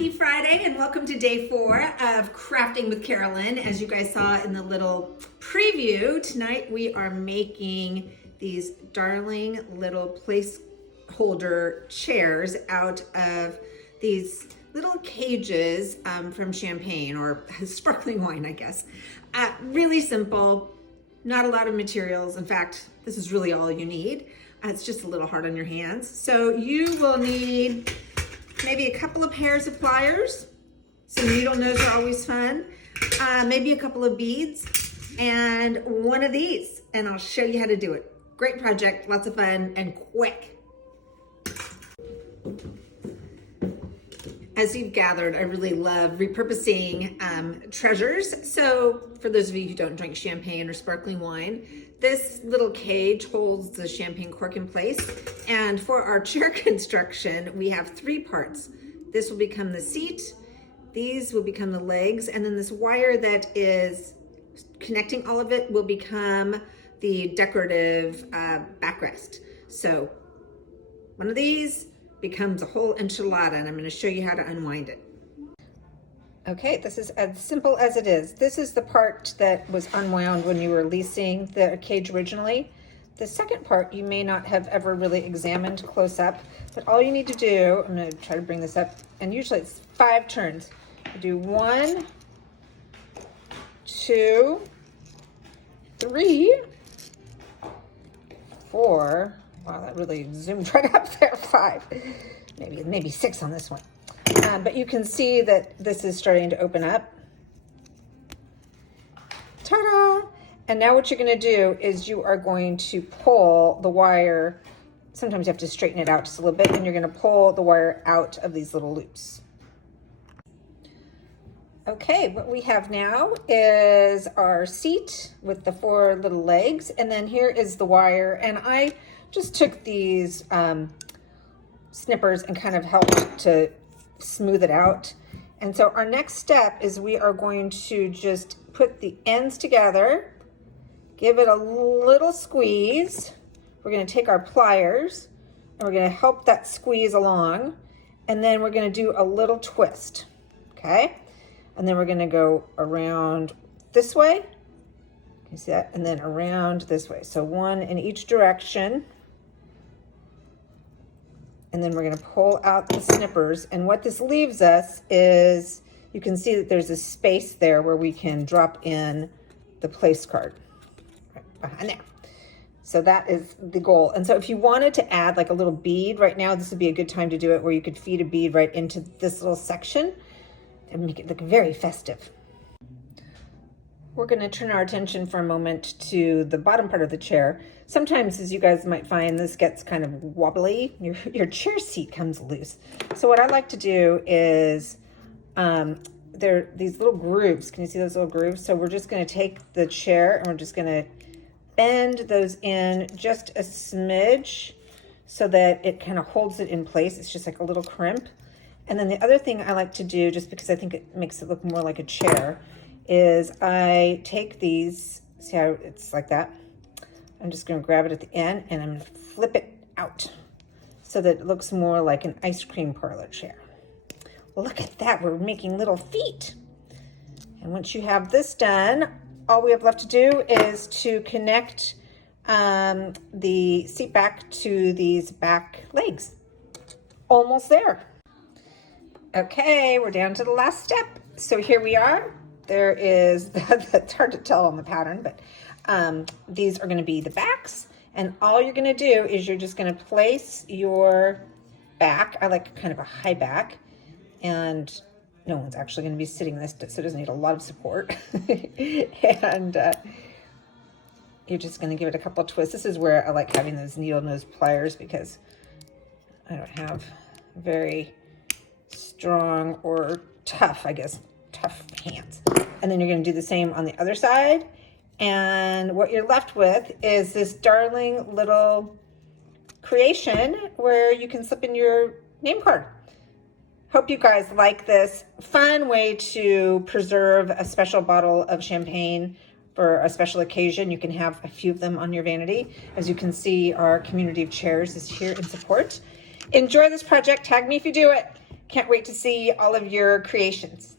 Happy Friday and welcome to day 4 of Crafting with Carolyn. As you guys saw in the little preview, tonight we are making these darling little placeholder chairs out of these little cages from champagne or sparkling wine, I guess. Really simple, not a lot of materials. In fact, this is really all you need. It's just a little hard on your hands. So you will need maybe a couple of pairs of pliers. Some needle nose are always fun. Maybe a couple of beads and one of these, and I'll show you how to do it. Great project, lots of fun and quick. As you've gathered, I really love repurposing treasures. So for those of you who don't drink champagne or sparkling wine, this little cage holds the champagne cork in place. And for our chair construction, we have 3 parts. This will become the seat, these will become the legs, and then this wire that is connecting all of it will become the decorative backrest. So one of these becomes a whole enchilada, and I'm going to show you how to unwind it. Okay, this is as simple as it is. This is the part that was unwound when you were leasing the cage originally. The second part you may not have ever really examined close up, but all you need to do, I'm going to try to bring this up, and usually it's 5 turns. You do 1, 2, 3, 4. Wow, that really zoomed right up there. 5, maybe 6 on this one. But you can see that this is starting to open up. Ta-da! And now what you're going to do is you are going to pull the wire. Sometimes you have to straighten it out just a little bit, and you're going to pull the wire out of these little loops. Okay, what we have now is our seat with the 4 little legs, and then here is the wire. And I just took these snippers and kind of helped to smooth it out. And so our next step is we are going to just put the ends together, give it a little squeeze. We're going to take our pliers and we're going to help that squeeze along, and then we're going to do a little twist. Okay, and then we're going to go around this way, you see that, and then around this way, so 1 in each direction. And then we're going to pull out the snippers. And what this leaves us is, you can see that there's a space there where we can drop in the place card right behind there. So that is the goal. And so if you wanted to add like a little bead right now, this would be a good time to do it, where you could feed a bead right into this little section and make it look very festive. We're going to turn our attention for a moment to the bottom part of the chair. Sometimes, as you guys might find, this gets kind of wobbly. Your chair seat comes loose. So what I like to do is, there are these little grooves. Can you see those little grooves? So we're just going to take the chair and we're just going to bend those in just a smidge so that it kind of holds it in place. It's just like a little crimp. And then the other thing I like to do, just because I think it makes it look more like a chair, is I take these, see how it's like that? I'm just going to grab it at the end and I'm going to flip it out so that it looks more like an ice cream parlor chair. Well, look at that, we're making little feet. And once you have this done, all we have left to do is to connect the seat back to these back legs. Almost there. Okay, we're down to the last step. So here we are. There is, it's hard to tell on the pattern, but these are going to be the backs. And all you're going to do is you're just going to place your back. I like kind of a high back, and no one's actually going to be sitting this, so it doesn't need a lot of support. And you're just going to give it a couple of twists. This is where I like having those needle nose pliers, because I don't have very strong or tough, I guess, tough hands. And then you're going to do the same on the other side. And what you're left with is this darling little creation where you can slip in your name card. Hope you guys like this fun way to preserve a special bottle of champagne for a special occasion. You can have a few of them on your vanity. As you can see, our community of chairs is here in support. Enjoy this project. Tag me if you do it. Can't wait to see all of your creations.